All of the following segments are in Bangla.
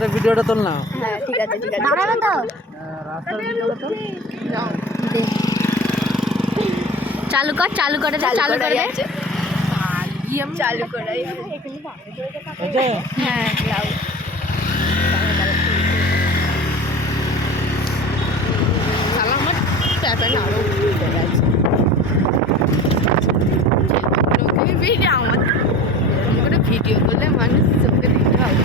রাস্তার ভিডিওটা তোল না। হ্যাঁ ঠিক আছে দাঁড়াবে তো রাস্তার ভিডিওটা তোল। চালু করে চালু করে দে চালু করে দে চালু করে এই যে হ্যাঁ লাউ সালামত প্যাপে না আরো উঠে গেছে ভিডিও আমার করে ভিডিও করলে মানুষ চোখে দিতে হবে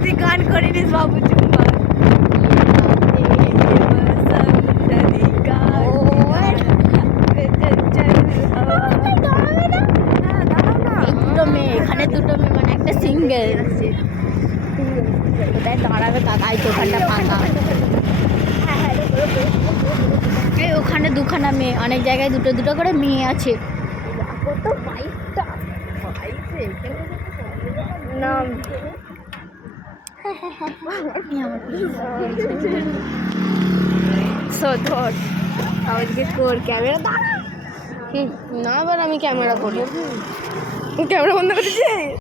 তুই গান করিনিস বাবু চুম্বা দুটো মেয়ে এখানে দুটো মেয়ে মানে একটা সিঙ্গেল কোথায় দাঁড়াবে কাকাই তো ওখানটা ফাঁকা এই ওখানে দুখানা মেয়ে অনেক জায়গায় দুটো দুটো করে মেয়ে আছে নাম ধর আমাকে তোর ক্যামেরা না আবার আমি ক্যামেরা করি ক্যামেরা বন্ধ করেছি